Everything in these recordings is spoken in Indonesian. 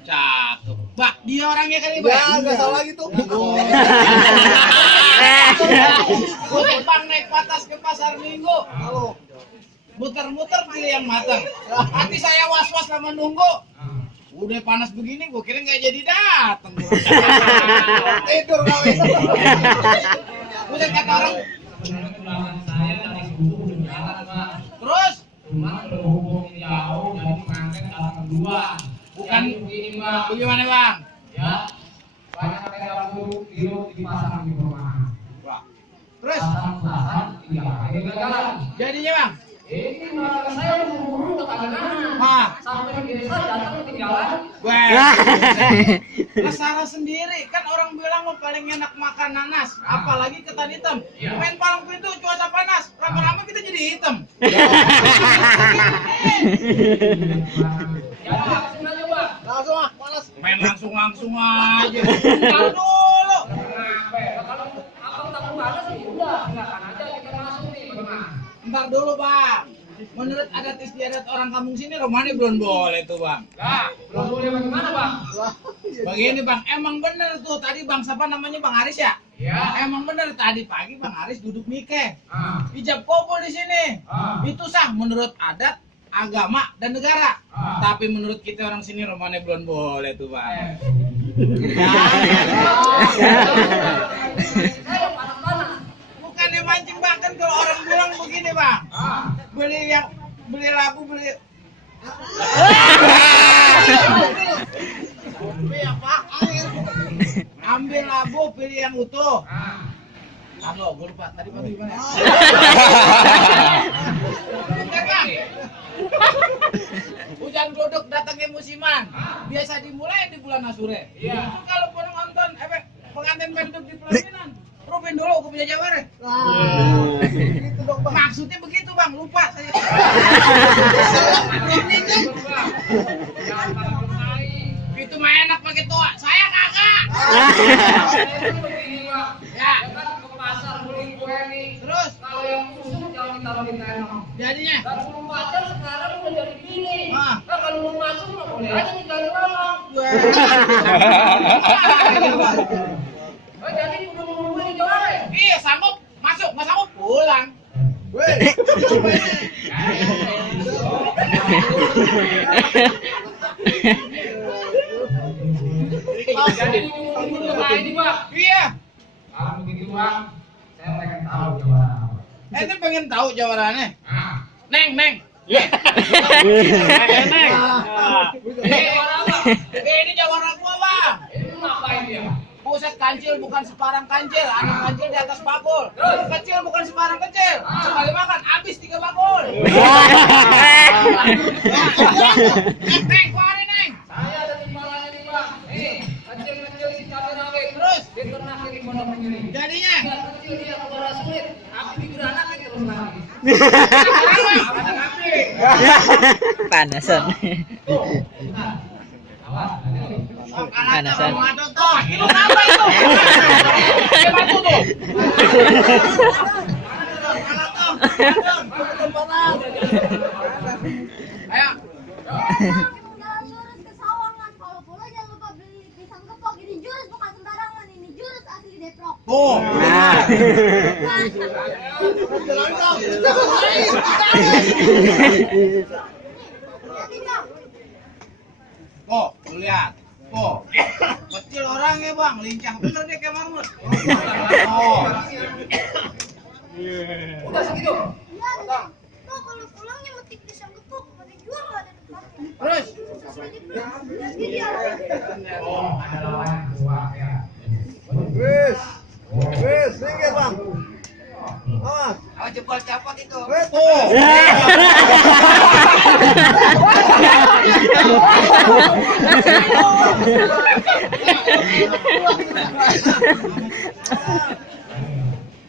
Cakep. Pak, dia orangnya kali, Pak. Ya, nggak salah gitu. Gue Bang naik patas ke pasar Minggu. Halo. Muter-muter pilih yang matang. Hati saya was-was lama nunggu. Udah panas begini, gue kira nggak jadi datang. Tidur kawin. Udah kata orang. Terus? Bukan bagaimana bang? Ya, banyak yang lampu biru di pasar di perumahan. Terus? Jalan. Jadinya bang? Ini malah saya buru-buru ke tangan. Sampai di desa datang ketinggalan. Masalah sendiri kan orang bilang mau paling enak makan nanas, apalagi ketan hitam. Main palang pintu cuaca panas, lama-lama kita jadi hitam. Ya, langsung aja, Bang. Langsung ah, panas. Main langsung aja. Kalau dulu. Kenapa? Kalau abang takut panas sih udah, silakan aja kita masuk nih, bagaimana? Ntar dulu bang. Menurut adat istiadat orang kampung sini romani belum boleh tuh bang. Nah, belum boleh bagaimana, Bang? Begini bang, emang bener tuh tadi bang siapa namanya bang Aris ya? Ya. Emang bener tadi pagi bang Aris duduk nikah. Ah. Ijab kabul di sini. Itu sah menurut adat, agama dan negara. Tapi menurut kita orang sini romani belum boleh tuh bang. Saya panas-panas. Bukannya mancing bang kan kalau orang bilang begini bang. Beli labu beli. Ambil labu pilih yang utuh. Halo, gue lupa tadi bang gimana? Bentar bang. Hujan glodok datangnya musiman. Biasa dimulai di bulan Asure. Itu kalau pernah nonton pengantin pendek di pelaminan. Rupin dulu aku punya jawabannya. Gitu dong, Bang. Maksudnya begitu bang, lupa saya. Itu mah enak pakai toa, saya kagak. Ya. Ke pasar beli kue nih. Terus Kalau yang busuk jangan ditaruh di tenong. jadinya. Dan belum pacar sekarang udah jadi bini. Ah. Nah, kalau belum masuk nggak boleh aja tinggal di dalam. Oh, jadi udah nunggu di jalan. Iya sanggup masuk, nggak sanggup pulang. Weh, Ini Pak. Iya. Kalau begitu Pak, saya pengen tahu jawaban. Ente pengen tahu jawabannya? Nah, Neng. ini Neng. jawaban apa? Ini jawara gua bang. Ini ngapain dia? Buset kancil bukan separang kancil, anak kancil di atas bakul. Kecil bukan separang kecil, sekali makan habis 3 bakul. Neng, kuari neng. Saya ada timbangannya nih Pak. Nih, kecil-kecil si cabai rawit. Terus Diternak di pondok ini. jadinya. Yang kecil dia keluar sulit. Tapi di beranak terus lagi. Ada api. Panasan. Nah, awas. Panasan. Itu apa itu? Dia batu tuh. Ayo. Jalan lurus ke Sawangan. Kalau pulang jangan lupa beli pisang kepok. Ini jurus bukan sembarangan. Ini jurus asli Depok. Tuh. Hati dong. Oh, lu lihat. Oh, kecil orangnya bang, lincah bener dia kayak marmut. Oh, Udah segitu. Iya, Dong. Tuh kalau pulangnya metik pisang kepok. Mau dijual nggak ada tempat. terus. Jadi dia. Oh, ada lawan yang kedua ya. wes, minggir Bang. Awas. Oh, jempol capot itu. Wes, Oh.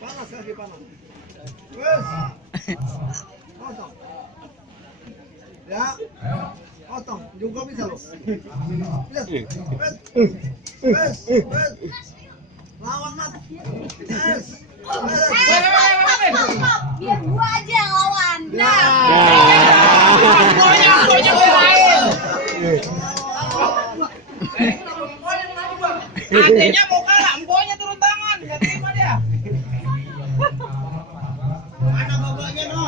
panas lagi panas. Wes. Potong. Ya. Potong, juga bisa loh. Wes. Lawan mat. Yes. Stop. Biar gua aja yang lawan. Nah. Pokoknya lain. Adenya mau kalah, empoknya turun tangan, nggak terima dia. Mana bapaknya no?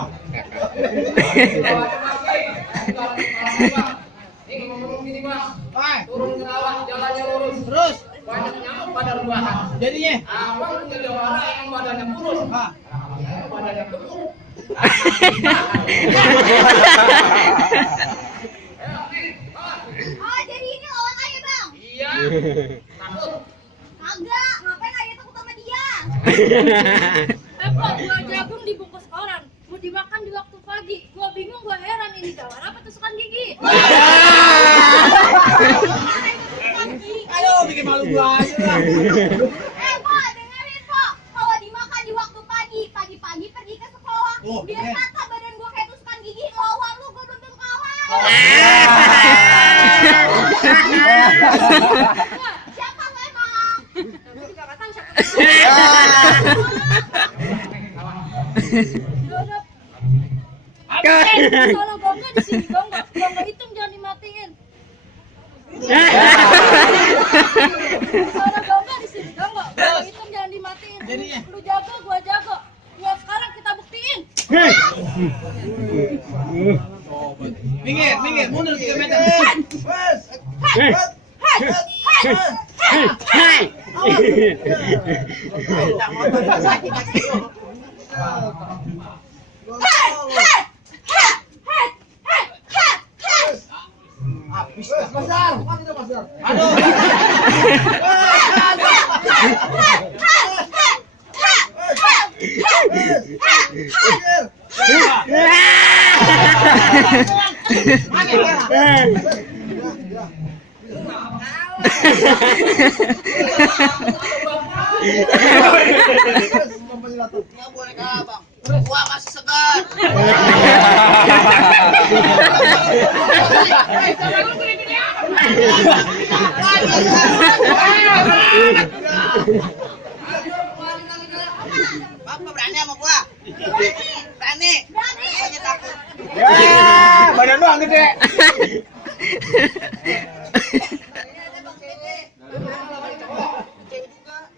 Ini ngomong gini mas, Hai, turun ke rawa, jalannya lurus. terus Banyak nyamuk pada rebahan. jadinya. Abang punya jawara yang badannya kurus. Ah, Saya badannya gemuk. Oh, jadi ini lawan ayah, Bang? Iya. Takut. Kagak, ngapain ayah takut sama dia? Pak, buah jagung dibungkus orang, mau dimakan di waktu pagi. Gua bingung, gua heran ini jawara apa tusukan gigi. aduh, bikin malu gua aja lah. Pak, dengerin, Pak. Kalau dimakan di waktu pagi, pagi-pagi pergi ke sekolah. Oh, Biar iya. kata badan gua kayak tusukan gigi, lawan lu, gua belum tentu kalah. Siapa lu emang? Gua juga nggak tahu siapa. Yaudah. Kalau gongga di sini, gongga hitam jangan dimatiin. Kalau gongga di sini, gongga hitam jangan dimatiin. Jadinya? Lu jago, gua jago. Ya sekarang kita buktiin. Minggir, mundur 3 meter. Wes. Sakit kaki. Habis. Pasar, mana itu pasar? Aduh. Ya boleh kalah bang. Gua masih segar. Bapak berani sama gua? Berani. Pokoknya takut. Ya, badan doang gede.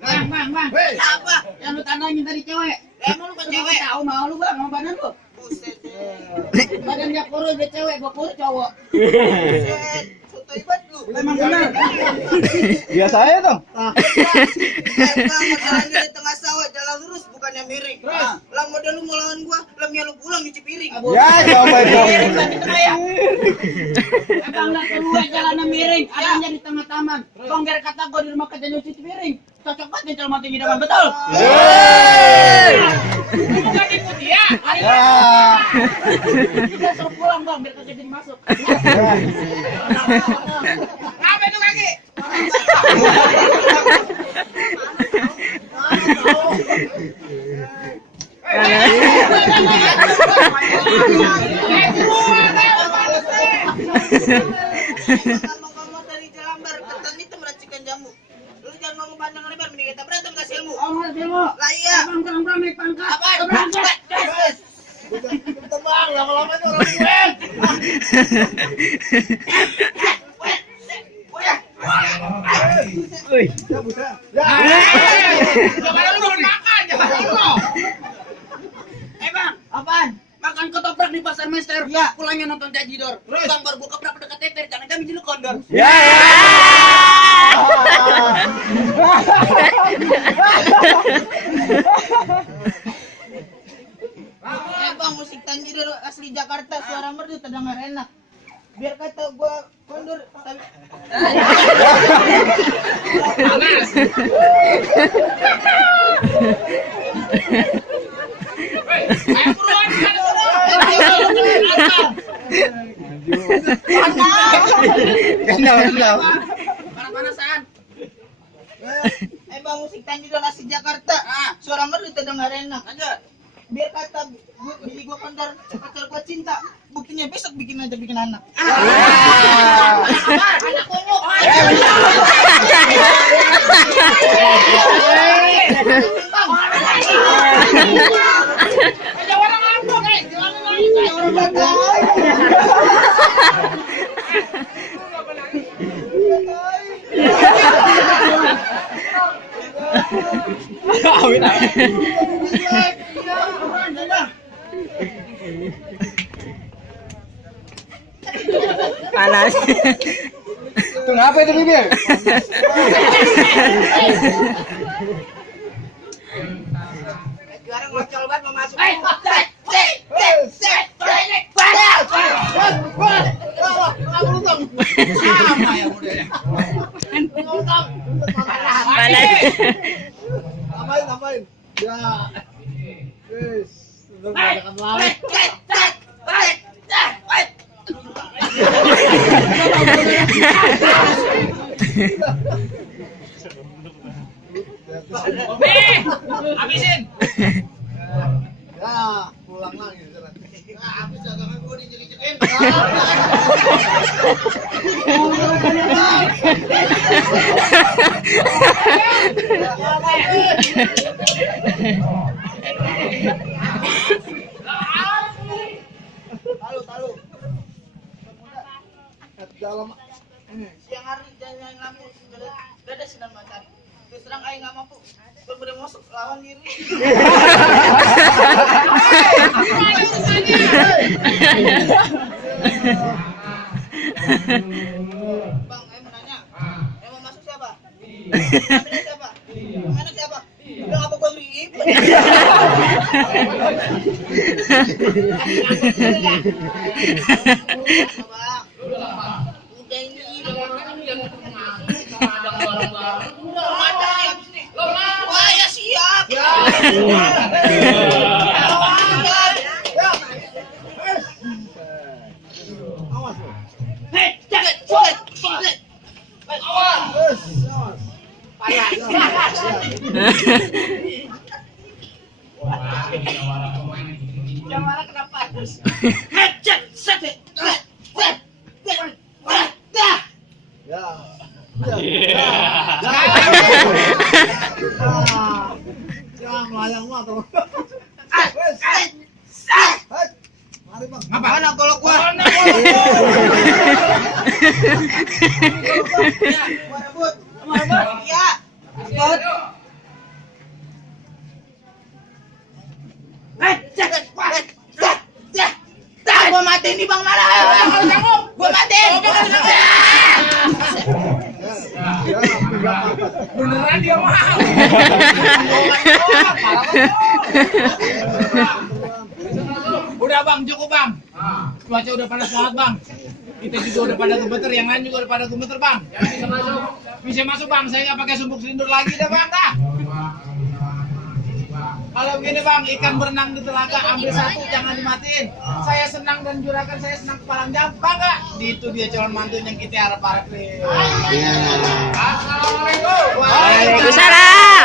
Bang. Hei, Apa? Yang lu tandangin tadi cewek. emang lu kan cewek? Tahu mau lu bang, sama badan lu. Buset. Badan dia kurus, dia cewek, gua kurus cowok. Buset. Sotoy banget lu. Emang benar. Biasa aja dong. Bang, jalan di tengah sawah, jalan lurus bukannya miring. Terus? Lah modal lu mau lawan gua, lemnya lu pulang nyuci piring. Ya, coba dong. Miring tapi teriak. Abang lah keluar jalannya miring, adanya di tengah taman. Bang biar kata gua di rumah kerja nyuci piring. Cocok banget nih celana tinggi depan, betul? Bukan ikuti ya. Kita suruh pulang bang, biar kagak jadi masuk. Apa itu kaki? Ngomong-ngomong dari Jelambar, ketan itu meracikan jamu. Lu jangan ngomong panjang lebar, mending kita berantem kasih ilmu. Oh, ngerti lu. Lah iya. Bang naik pangkat. Apaan? Berangkat. Yes. Kita bang, lama-lama itu orang gue. Wih. Jangan lu belum makan, jangan lu. Bang, apaan? Makan ketoprak di pasar Master. Ya. Pulangnya nonton Cajidor. Terus gambar gua keprak dekat teter, jangan-jangan jadi kondor. Ya. Bang, musik Tanjidor asli Jakarta, suara merdu terdengar enak. Biar kata gua kondur, tapi Panas. Ayo buruan, Kenal. Panas-panasan. Bang, musik Tanjidor asli Jakarta, suara merdu terdengar enak. Lanjut. Biar kata bini gua kondur, pacar gua cinta. Buktinya besok bikin anak. Anak kunyuk. Ada orang ngambek, jangan nangis. Ada orang ngambek. Awin ah. Panas. Itu ngapa itu bibir? Sekarang ngocol banget mau masuk. Sama ya modelnya. Panas. Ngapain? Ya. Guys, sudah mengadakan lari. Habisin. Ya, pulang lagi. Habis dagangan gua dicek-cekin. Tahu. Dalam Siang hari jangan yang ngamuk. Gada senang makan. Terus terang aing enggak mampu. Bener masuk lawan diri. Bang, ayo mau nanya. Yang mau masuk siapa? Ambil siapa? Mana siapa? Lu apa gua ribet? Bang. Udah ini. Wah, ya siap. awas lo. Jamara kenapa? Ya. Ya, melayang mah tuh. Mari bang. Mana golok gua? Gua rebut. Iya. Rebut. Gua mati nih Bang Mara. Gua mati. Beneran dia mah. Udah bang, cukup bang. Cuaca udah panas banget bang. Kita juga udah pada gemeter, yang lain juga udah pada gemeter bang. Bisa masuk bang, saya nggak pakai sumpuk selindur lagi dah bang dah. Kalau begini bang, ikan berenang di telaga ambil satu, jangan dimatiin. Saya senang dan juragan saya senang kepalang jam, bangga. Itu dia calon mantu yang kita harap-harap. Assalamualaikum. Waalaikumsalam.